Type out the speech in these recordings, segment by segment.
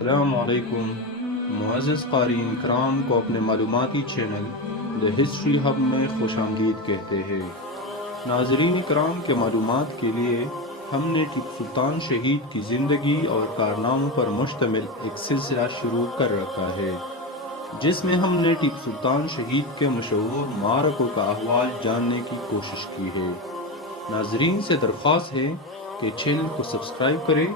السلام علیکم معزز قارئین کرام کو اپنے معلوماتی چینل دا ہسٹری ہب میں خوش آمدید کہتے ہیں۔ ناظرین کرام کے معلومات کے لیے ہم نے ٹیپو سلطان شہید کی زندگی اور کارناموں پر مشتمل ایک سلسلہ شروع کر رکھا ہے، جس میں ہم نے ٹیپو سلطان شہید کے مشہور معرکوں کا احوال جاننے کی کوشش کی ہے۔ ناظرین سے درخواست ہے کہ چینل کو سبسکرائب کریں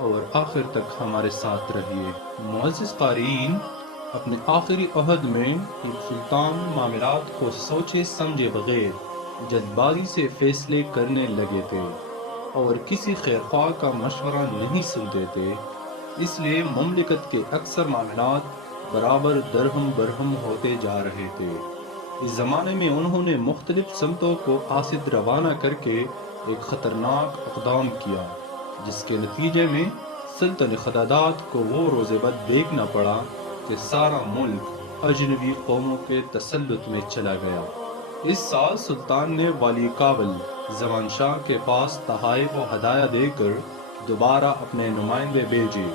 اور آخر تک ہمارے ساتھ رہیے۔ معزز قارئین، اپنے آخری عہد میں ٹیپو سلطان معاملات کو سوچے سمجھے بغیر جلد بازی سے فیصلے کرنے لگے تھے اور کسی خیرخواہ کا مشورہ نہیں سنتے تھے، اس لیے مملکت کے اکثر معاملات برابر درہم برہم ہوتے جا رہے تھے۔ اس زمانے میں انہوں نے مختلف سمتوں کو قاصد روانہ کر کے ایک خطرناک اقدام کیا، جس کے نتیجے میں سلطنت خداداد کو وہ روز بد دیکھنا پڑا کہ سارا ملک اجنبی قوموں کے تسلط میں چلا گیا۔ اس سال سلطان نے والی کابل زمان شاہ کے پاس تحائف و ہدایہ دے کر دوبارہ اپنے نمائندے بھیجے۔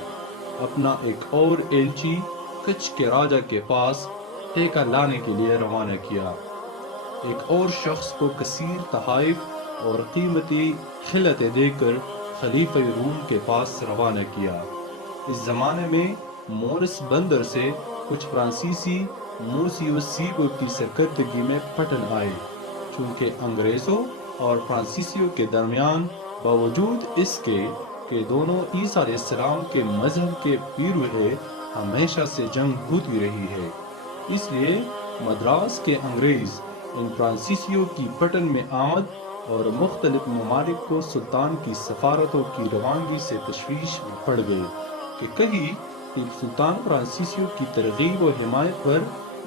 اپنا ایک اور ایلچی کچھ کے راجہ کے پاس ٹیکہ لانے کے لیے روانہ کیا۔ ایک اور شخص کو کثیر تحائف اور قیمتی خلعتیں دے کر خلیفہ روم کے پاس روانہ کیا۔ اس زمانے میں مورس بندر سے کچھ فرانسیسی مورسیو سیبو کی سرکردگی میں پٹن آئے، چونکہ انگریزوں اور فرانسیسیوں کے درمیان باوجود اس کے کہ دونوں عیسیٰ علیہ السلام کے مذہب کے پیرو ہیں، ہمیشہ سے جنگ ہوتی رہی ہے۔ اس لیے مدراس کے انگریز ان فرانسیسیوں کی پٹن میں آمد اور مختلف ممالک کو سلطان کی سفارتوں کی روانگی سے تشویش میں پڑ گئے کہ کہیں ٹیپو سلطان فرانسیسیوں کی ترغیب و حمایت پر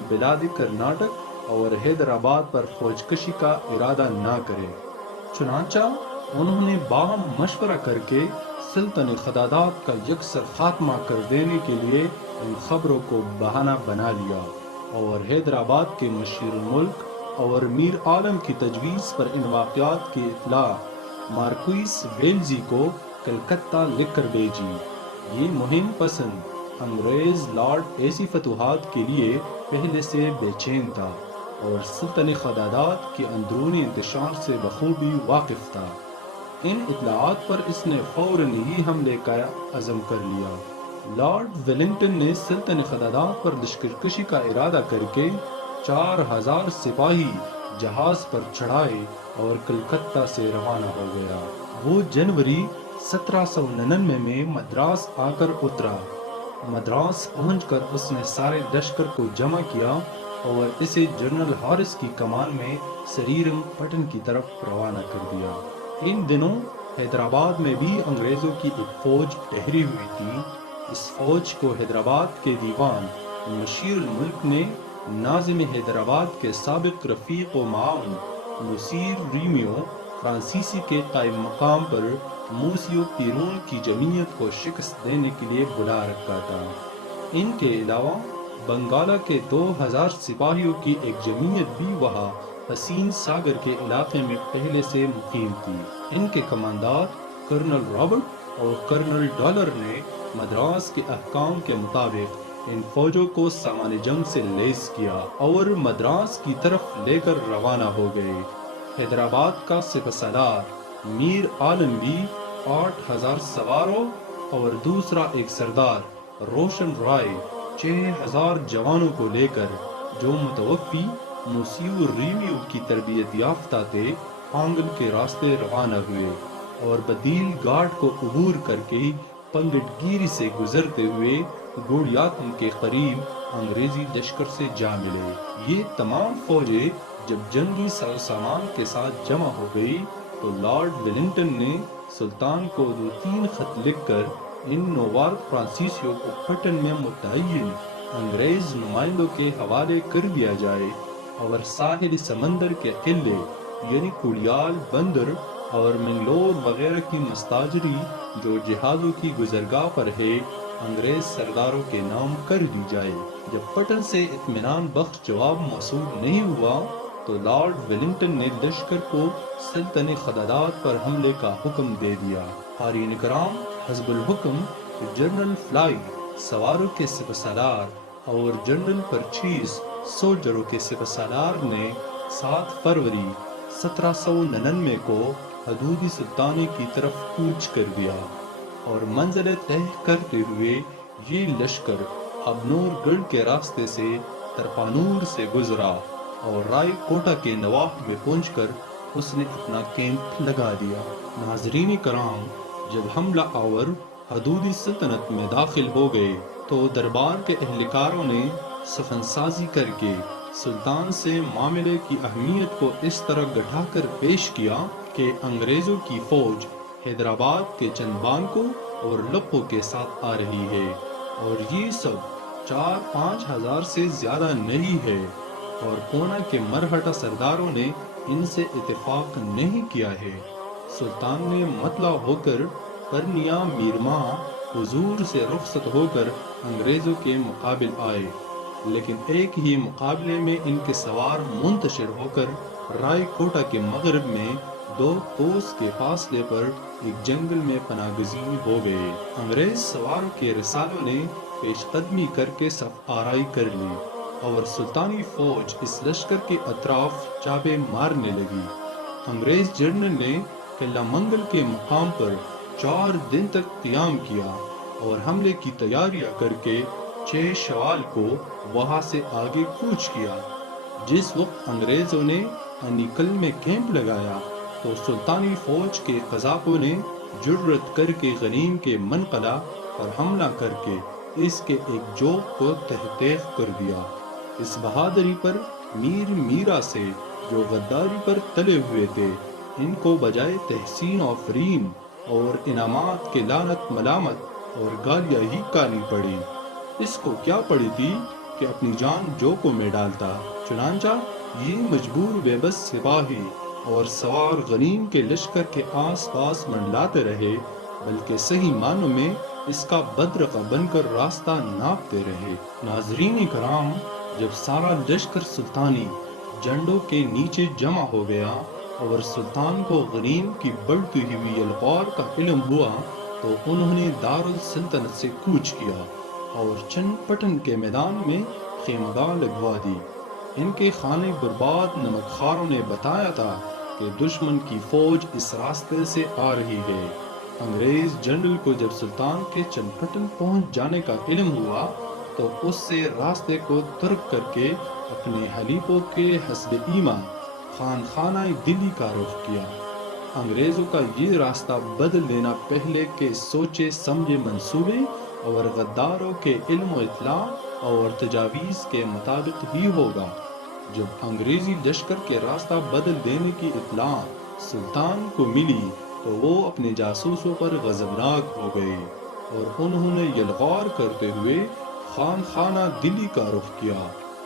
بلاد کرناٹک اور حیدرآباد پر فوج کشی کا ارادہ نہ کرے۔ چنانچہ انہوں نے باہم مشورہ کر کے سلطنت خداداد کا یکسر خاتمہ کر دینے کے لیے ان خبروں کو بہانہ بنا لیا اور حیدرآباد کے مشیر الملک اور میر عالم کی تجویز پر ان واقعات کی اطلاع مارکویس ویلزی کو کلکتہ لکھ کر بھیجی۔ یہ مہم پسند انگریز لارڈ ایسی فتوحات کے لیے پہلے سے بے چین تھا اور سلطنت خداداد کے اندرونی انتشار سے بخوبی واقف تھا۔ ان اطلاعات پر اس نے فوراً ہی حملے کا عزم کر لیا۔ لارڈ ویلنگٹن نے سلطنت خداداد پر لشکر کشی کا ارادہ کر کے 4000 سپاہی جہاز پر چڑھائے اور کلکتہ سے روانہ ہو گیا۔ وہ جنوری 1799 میں مدراس آ کر اترا۔ مدراس پہنچ کر اس نے سارے لشکر کو جمع کیا اور اسے جنرل ہارس کی کمان میں سریرنگ پٹن کی طرف روانہ کر دیا۔ ان دنوں حیدرآباد میں بھی انگریزوں کی ایک فوج ٹھہری ہوئی تھی۔ اس فوج کو حیدرآباد کے دیوان مشیر الملک نے ناظم حیدرآباد کے سابق رفیق و معاون مصیر ریمیو فرانسیسی کے قائم مقام پر مورسیو پیرون کی جمعیت کو شکست دینے کے لیے بلا رکھا تھا۔ ان کے علاوہ بنگالہ کے 2000 سپاہیوں کی ایک جمعیت بھی وہاں حسین ساگر کے علاقے میں پہلے سے مقیم تھی۔ ان کے کماندار کرنل رابرٹ اور کرنل ڈالر نے مدراس کے احکام کے مطابق ان فوجوں کو سامان جنگ سے لیس کیا اور مدراس کی طرف لے کر روانہ ہو گئے۔ حیدرآباد کا سپہ سالار میر عالم بھی 8000 سواروں اور دوسرا ایک سردار روشن رائے 6000 جوانوں کو لے کر، جو متوفی مصیو ریمیو کی تربیت یافتہ تھے، آنگل کے راستے روانہ ہوئے اور بدیل گھاٹ کو عبور کر کے پنگٹ گیری سے گزرتے ہوئے گوڑیاتم کے قریب انگریزی لشکر سے جا ملے۔ یہ تمام فوجیں جب جنگی ساز و سامان کے ساتھ جمع ہو گئی تو لارڈ ویلنگٹن نے سلطان کو 2-3 خط لکھ کر ان نووار فرانسیسیوں کو پٹن میں متعین انگریز نمائندوں کے حوالے کر دیا جائے اور ساحل سمندر کے قلعے یعنی کوڑیال بندر اور منگلور وغیرہ کی مستاجری جو جہازوں کی گزرگاہ پر ہے، انگریز سرداروں کے نام کر دی جائے۔ جب پٹن سے اطمینان بخش جواب موصول نہیں ہوا تو لارڈ ویلنگٹن نے لشکر کو سلطنت خداداد پر حملے کا حکم دے دیا۔ قارئین کرام، حسب الحکم جنرل فلائی سواروں کے سپہ سالار اور جنرل پرچیز سولجروں کے سپہ سالار نے 7 فروری 1799 کو حدود سلطانی کی طرف کوچ کر دیا اور منزل طے کرتے ہوئے یہ لشکر ابنور گڑھ کے راستے سے ترپانور سے گزرا اور رائے کوٹا کے نواح میں پہنچ کر اس نے اپنا کیمپ لگا دیا۔ ناظرین کرام، جب حملہ آور حدودی سلطنت میں داخل ہو گئے تو دربار کے اہلکاروں نے سفن سازی کر کے سلطان سے معاملے کی اہمیت کو اس طرح گٹھا کر پیش کیا کہ انگریزوں کی فوج حیدرآباد کے چند بانکوں اور لپوں کے ساتھ آ رہی ہے اور یہ سب 4-5 ہزار سے زیادہ نہیں ہے، اور پونا کے مرہٹا سرداروں نے ان سے اتفاق نہیں کیا ہے۔ سلطان نے مطلع ہو کر پرنیا میرماہ حضور سے رخصت ہو کر انگریزوں کے مقابل آئے، لیکن ایک ہی مقابلے میں ان کے سوار منتشر ہو کر رائے کوٹا کے مغرب میں 2 کوس کے فاصلے پر ایک جنگل میں پناہ گزین ہو گئے۔ انگریز سواروں کے رسالوں نے پیش قدمی کر کے صف آرائی کر لی اور سلطانی فوج اس لشکر کے اطراف چابے مارنے لگی۔ انگریز جنرل نے قلعہ منگل کے مقام پر 4 دن تک قیام کیا اور حملے کی تیاریاں کر کے 6 شوال کو وہاں سے آگے کوچ کیا۔ جس وقت انگریزوں نے انیکل میں کیمپ لگایا تو سلطانی فوج کے قذافوں نے جرأت کر کے غنیم کے منقلہ پر حملہ کر کے اس کے ایک جوک کو تہہ کر دیا۔ اس بہادری پر میر میرا سے جو غداری پر تلے ہوئے تھے، ان کو بجائے تحسین و آفرین اور انعامات کے لعنت ملامت اور گالیاں ہی کانی پڑی۔ اس کو کیا پڑی تھی کہ اپنی جان جوکوں میں ڈالتا۔ چنانچہ یہ مجبور بے بس سپاہی اور سوار غنیم کے لشکر کے آس پاس منڈلاتے رہے، بلکہ صحیح معنوں میں اس کا بدرقہ بن کر راستہ ناپتے رہے۔ ناظرین کرام، جب سارا لشکر سلطانی جھنڈوں کے نیچے جمع ہو گیا اور سلطان کو غنیم کی بڑھتی ہوئی یلغار کا علم ہوا تو انہوں نے دارالسلطنت سے کوچ کیا اور چن پٹن کے میدان میں خیمہ گاہ لگوا دی۔ ان کے خانے برباد نمک خاروں نے بتایا تھا کہ دشمن کی فوج اس راستے سے آ رہی ہے۔ انگریز جنرل کو جب سلطان کے چن پٹن پہنچ جانے کا علم ہوا تو اس سے راستے کو ترک کر کے اپنے حلیفوں کے حسب ایما خان خانہ دلی کا رخ کیا۔ انگریزوں کا یہ راستہ بدل دینا پہلے کے سوچے سمجھے منصوبے اور غداروں کے علم و اطلاع اور تجاویز کے مطابق ہی ہوگا۔ جب انگریزی لشکر کے راستہ بدل دینے کی اطلاع سلطان کو ملی تو وہ اپنے جاسوسوں پر غضبناک ہو گئے اور انہوں نے یلغار کرتے ہوئے خان خانہ دلی کا رخ کیا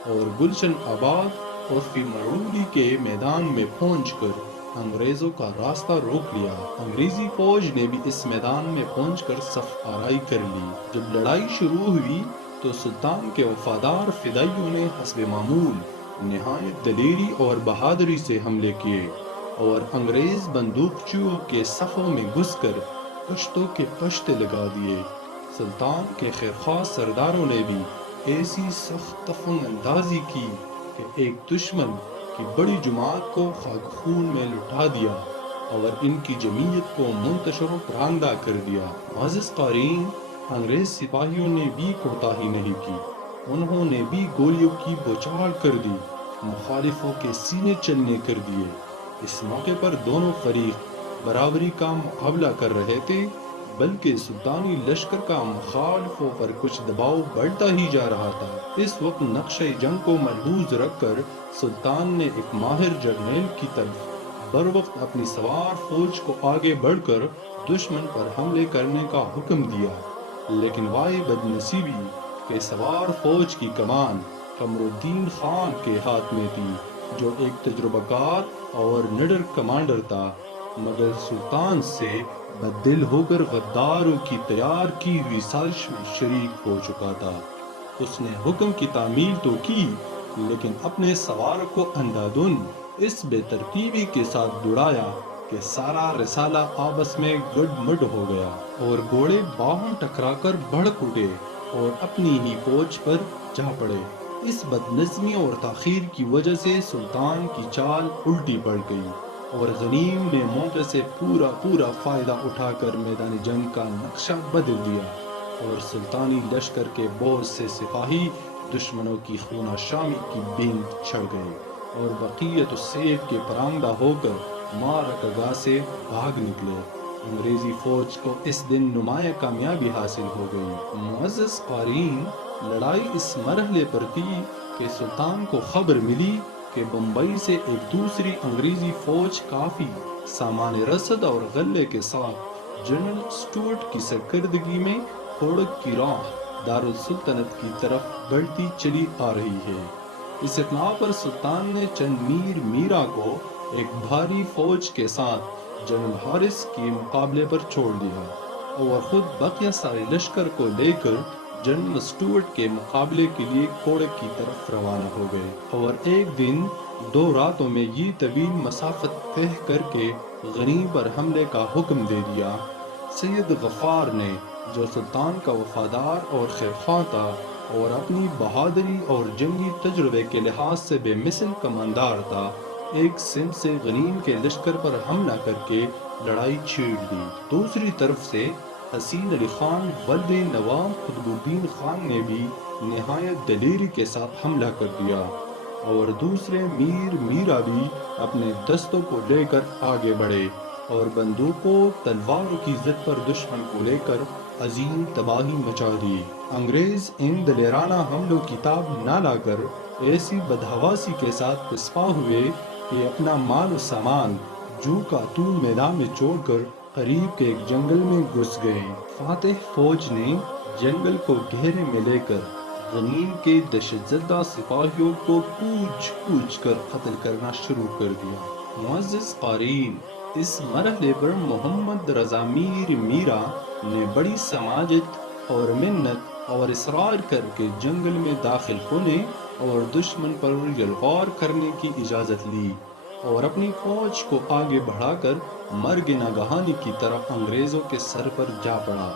اور گلشن آباد اور فی مرولی کے میدان میں پہنچ کر انگریزوں کا راستہ روک لیا۔ انگریزی فوج نے بھی اس میدان میں پہنچ کر صف آرائی کر لی۔ جب لڑائی شروع ہوئی تو سلطان کے وفادار فدائیوں نے حسب معمول نہایت دلیری اور بہادری سے حملے کیے اور انگریز بندوقچیوں کے صفوں میں گھس کر پشتوں کے پشتے لگا دیے۔ سلطان کے خیرخواہ سرداروں نے بھی ایسی سخت تفنگ اندازی کی کہ ایک دشمن کی بڑی جماعت کو خاک خون میں لٹا دیا اور ان کی جمعیت کو منتشر و پراندہ کر دیا۔ معزز قارئین، انگریز سپاہیوں نے بھی کوتاہی نہیں کی، انہوں نے بھی گولیوں کی بوچھاڑ کر دی، مخالفوں کے سینے چلنے کر دیے۔ اس موقع پر دونوں فریق برابری کا مقابلہ کر رہے تھے، بلکہ سلطانی لشکر کا مخالفوں پر کچھ دباؤ بڑھتا ہی جا رہا تھا۔ اس وقت نقشہ جنگ کو ملحوظ رکھ کر سلطان نے ایک ماہر جرنیل کی طرف بروقت اپنی سوار فوج کو آگے بڑھ کر دشمن پر حملے کرنے کا حکم دیا، لیکن وائے بدنصیبی کہ سوار فوج کی کمان قمر الدین خان کے ہاتھ میں تھی، جو ایک تجربہ کار اور نڈر کمانڈر تھا، مگر سلطان سے بددل ہو کر غداروں کی تیار کی ہوئی سازش میں شریک ہو چکا تھا۔ اس نے حکم کی تعمیل تو کی، لیکن اپنے سوار کو اندھادھن اس بے ترتیبی کے ساتھ دوڑایا کہ سارا رسالہ آپس میں گڈ مڈ ہو گیا اور گھوڑے باہم ٹکرا کر بھڑک اٹھے اور اپنی ہی فوج پر جا پڑے۔ اس بدنظمی اور تاخیر کی وجہ سے سلطان کی چال الٹی پڑ گئی اور غنیم نے موقع سے پورا فائدہ اٹھا کر میدان جنگ کا نقشہ بدل دیا اور سلطانی لشکر کے بہت سے سپاہی دشمنوں کی خونہ شامی کی بینگ چڑھ گئے اور بقیت السیف کے پرانگدہ ہو کر مارکگاہ سے بھاگ نکلے۔ انگریزی فوج کو اس دن نمایاں کامیابی حاصل ہو گئی۔ معزز قارئین، لڑائی اس مرحلے پر تھی کہ سلطان کو خبر ملی کہ بمبئی سے ایک دوسری انگریزی فوج کافی سامان رسد اور غلے کے ساتھ جنرل اسٹورٹ کی سرکردگی میں کھوڑک کی راہ دارالسلطنت کی طرف بڑھتی چلی آ رہی ہے۔ اس اطلاع پر سلطان نے چند میر میرا کو ایک بھاری فوج کے ساتھ جنرل حارث کے مقابلے پر چھوڑ دیا اور خود بقیہ سارے لشکر کو لے کر جنرل اسٹورٹ کے مقابلے کے لیے کھوڑک کی طرف روانہ ہو گئے اور ایک دن 2 راتوں میں یہ طویل مسافت طے کر کے غنی پر حملے کا حکم دے دیا۔ سید غفار نے، جو سلطان کا وفادار اور خیرخواہ تھا اور اپنی بہادری اور جنگی تجربے کے لحاظ سے بے مثل کماندار تھا، ایک سمت سے غنیم کے لشکر پر حملہ کر کے لڑائی چھیڑ دی۔ دوسری طرف سے حسین علی خان ولد نواب قطب الدین خان نے بھی نہایت دلیری کے ساتھ حملہ کر دیا اور دوسرے میر میرا بھی اپنے دستوں کو لے کر آگے بڑھے اور بندوقوں تلواروں کی زد پر دشمن کو لے کر عظیم تباہی مچا دی۔ انگریز ان دلیرانہ حملوں کی تاب نہ لا کر ایسی بدحواسی کے ساتھ پسپا ہوئے کہ اپنا مال و سامان جو کا تو میدان میں چھوڑ کر قریب کے ایک جنگل میں گھس گئے۔ فاتح فوج نے جنگل کو گھیرے میں لے کر غنیم کے دہشت زدہ سپاہیوں کو کوچ کر قتل کرنا شروع کر دیا۔ معزز قارئین، اس مرحلے پر محمد رضا میر میرا نے بڑی سماجت اور منت اور اصرار کر کے جنگل میں داخل ہونے اور دشمن پر یلغار کرنے کی اجازت لی اور اپنی فوج کو آگے بڑھا کر مرگ ناگہانی کی طرح انگریزوں کے سر پر جا پڑا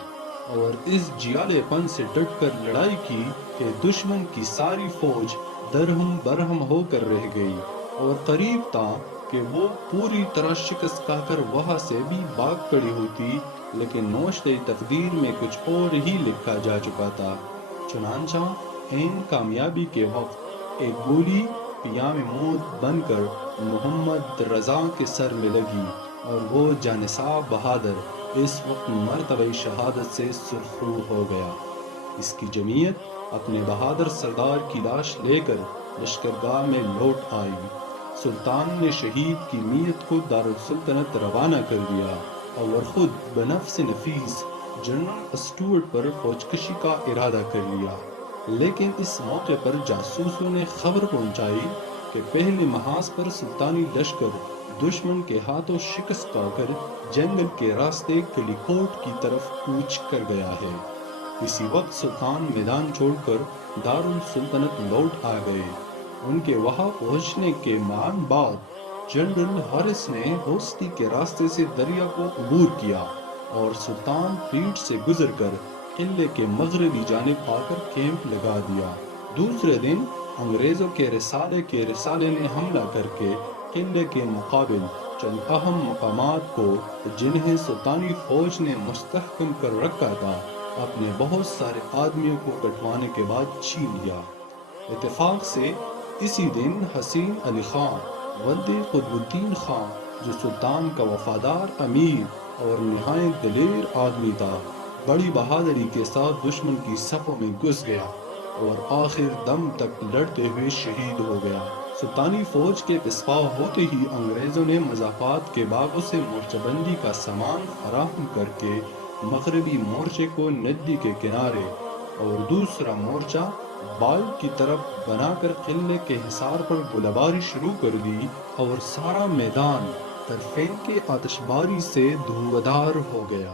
اور اس جیالے پن سے ڈٹ کر لڑائی کی کہ دشمن کی ساری فوج درہم برہم ہو کر رہ گئی اور قریب تھا کہ وہ پوری طرح شکست کھا کر وہاں سے بھی بھاگ پڑی ہوتی، لیکن نوشتہ تقدیر میں کچھ اور ہی لکھا جا چکا تھا۔ چنانچہ عین کامیابی کے وقت ایک گولی پیام موت بن کر محمد رضا کے سر میں لگی اور وہ جانصاف بہادر اس وقت مرتبہ شہادت سے سرخرو ہو گیا۔ اس کی جمعیت اپنے بہادر سردار کی لاش لے کر لشکرگاہ میں لوٹ آئی۔ سلطان نے شہید کی نیت کو دارالسلطنت روانہ کر دیا اور خود بنفس نفیس جنرل اسٹورٹ پر فوج کشی کا ارادہ کر لیا، لیکن اس موقع پر جاسوسوں نے خبر پہنچائی کہ پہلے محاذ پر سلطانی لشکر دشمن کے ہاتھوں شکست پا کر جنگل کے راستے کلی کوٹ کی طرف کوچ کر گیا ہے۔ اسی وقت سلطان میدان چھوڑ کر دارالسلطنت لوٹ آ گئے۔ ان کے وہاں پہنچنے کے معان بعد جنرل حارث نے ہوستی کے راستے سے دریا کو عبور کیا اور سلطان پیٹ سے گزر کر قلعے کے مغربی جانب آ کر کیمپ لگا دیا۔ دوسرے دن انگریزوں کے رسالے نے حملہ کر کے قلعے کے مقابل چند اہم مقامات کو، جنہیں سلطانی فوج نے مستحکم کر رکھا تھا، اپنے بہت سارے آدمیوں کو کٹوانے کے بعد چھین لیا۔ اتفاق سے اسی دن حسین علی خان ولد قطب الدین خان، جو سلطان کا وفادار امیر اور نہایت دلیر آدمی تھا، بڑی بہادری کے ساتھ دشمن کی صفوں میں گھس گیا اور آخر دم تک لڑتے ہوئے شہید ہو گیا۔ سلطانی فوج کے پسپا ہوتے ہی انگریزوں نے مضافات کے باغوں سے مورچہ بندی کا سامان فراہم کر کے مغربی مورچے کو ندی کے کنارے اور دوسرا مورچہ بال کی طرف بنا کر قلعے کے حصار پر گولہباری شروع کر دی اور سارا میدان طرفین کے آتش باری سے دھواں دھار ہو گیا۔